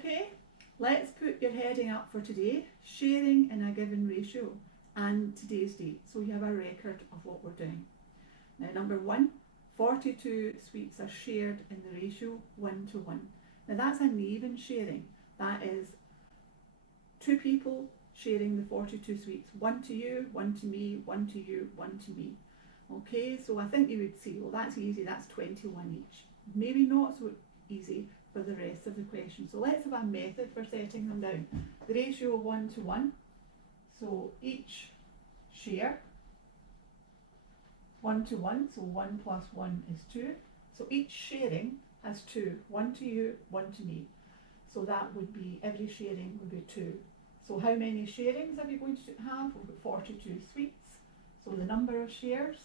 Okay, let's put your heading up for today, sharing in a given ratio and today's date, so you have a record of what we're doing. Now number 1, 42 sweets are shared in the ratio 1 to 1. Now that's an even sharing. That is 2 people sharing the 42 sweets. 1 to you, 1 to me, 1 to you, 1 to me. Okay, so I think you would see, well that's easy, that's 21 each. Maybe not so easy for the rest of the question. So let's have a method for setting them down. The ratio of 1 to 1. So each share 1 to 1, so 1 plus 1 is 2. So each sharing has 2, 1 to you, 1 to me. So that would be, every sharing would be 2. So how many sharings are we going to have? We've got 42 sweets. So the number of shares,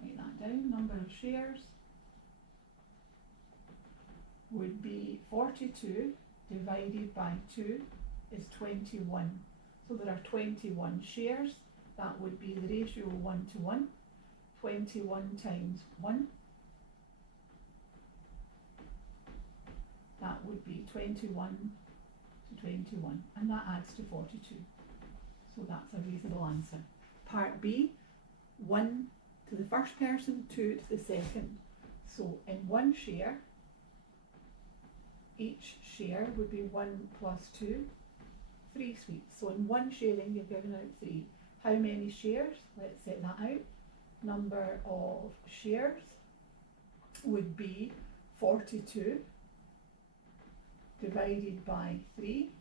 write that down, number of shares would be 42 divided by 2 is 21. So there are 21 shares. That would be the ratio 1 to 1. 21 times 1. That would be 21 to 21. And that adds to 42. So that's a reasonable answer. Part B, 1 to the first person, 2 to the second. So in one share, each share would be 1 plus 2, 3 sweets. So in one sharing you've given out 3. How many shares? Let's set that out. Number of shares would be 42 divided by 3,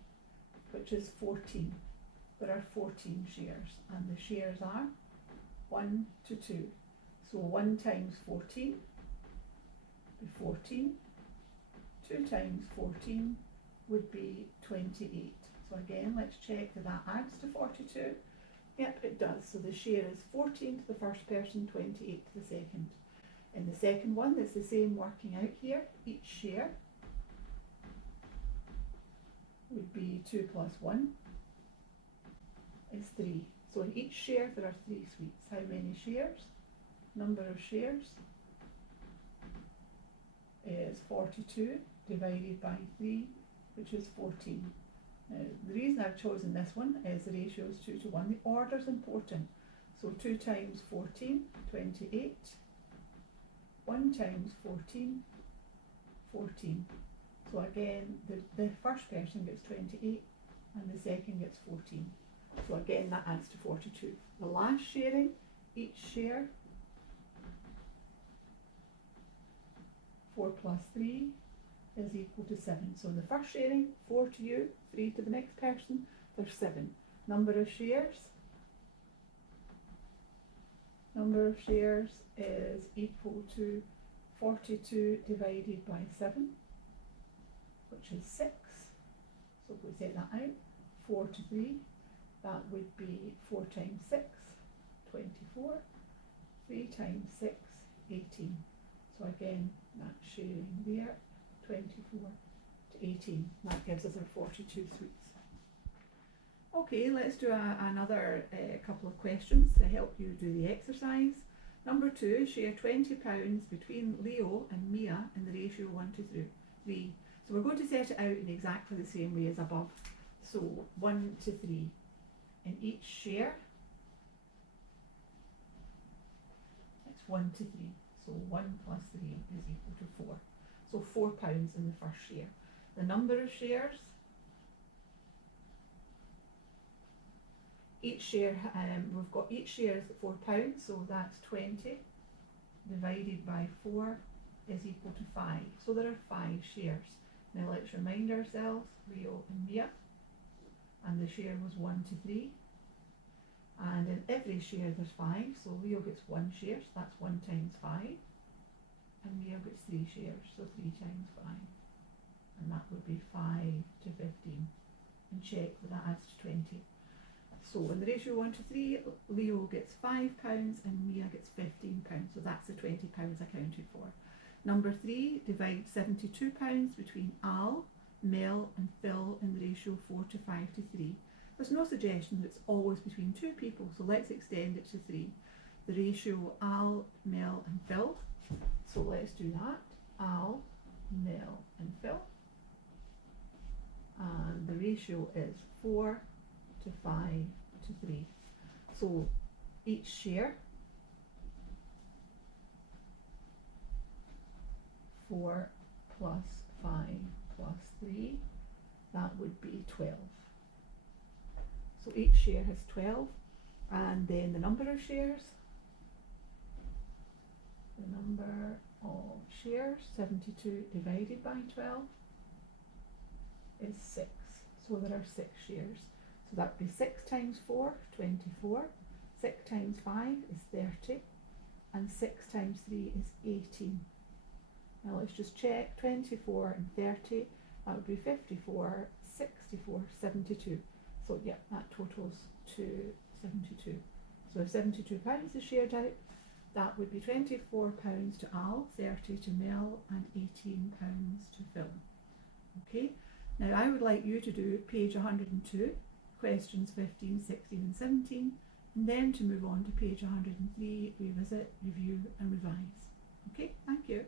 which is 14. There are 14 shares, and the shares are 1 to 2. So 1 times 14 would be 14. 2 times 14 would be 28. So again, let's check that that adds to 42. Yep, it does. So the share is 14 to the first person, 28 to the second. In the second one, it's the same working out here. Each share would be 2 plus 1 is 3. So in each share there are 3 sweets. How many shares? Number of shares is 42 divided by 3, which is 14. Now, the reason I've chosen this one is the ratio is 2 to 1. The order is important. So 2 times 14, 28. 1 times 14, 14. So again, the first person gets 28 and the second gets 14. So again, that adds to 42. The last sharing, each share, 4 plus 3 is equal to 7. So in the first sharing, 4 to you, 3 to the next person, there's 7. Number of shares is equal to 42 divided by 7, which is 6. So if we set that out, 4 to 3, that would be 4 times 6, 24. 3 times 6, 18. So again, that's sharing there, 24 to 18. That gives us our 42 sweets. Okay, let's do another couple of questions to help you do the exercise. Number 2, share £20 between Leo and Mia in the ratio 1 to 3. So we're going to set it out in exactly the same way as above. So 1 to 3. In each share, it's 1 to 3. So 1 plus 3 is equal to 4. So £4 in the first share. The number of shares, each share, we've got each share is £4, so that's 20 divided by 4 is equal to 5. So there are 5 shares. Now let's remind ourselves, Leo and Mia, and the share was 1 to 3. And in every share there's 5, so Leo gets 1 share, so that's 1 times 5. And Mia gets 3 shares, so 3 times 5. And that would be 5 to 15. And check that adds to 20. So in the ratio 1 to 3, Leo gets £5 and Mia gets £15. So that's the £20 accounted for. Number 3, divide £72 between Al, Mel and Phil in the ratio 4 to 5 to 3. There's no suggestion that it's always between 2 people, so let's extend it to 3. The ratio Al, Mel and Phil. So let's do that. Al, Mel and Phil. ratio is 4 to 5 to 3. So each share, 4 plus 5 plus 3, that would be 12. So each share has 12, and then the number of shares, 72 divided by 12 is 6. So there are 6 shares. So that would be 6 times 4, 24, 6 times 5 is 30, and 6 times 3 is 18. Now let's just check, 24 and 30, that would be 54, 64, 72. So yeah, that totals to 72. So if £72 is shared out, that would be £24 to Al, 30 to Mel, and £18 to Phil. Okay, now I would like you to do page 102, questions 15, 16 and 17, and then to move on to page 103, revisit, review and revise. Okay, thank you.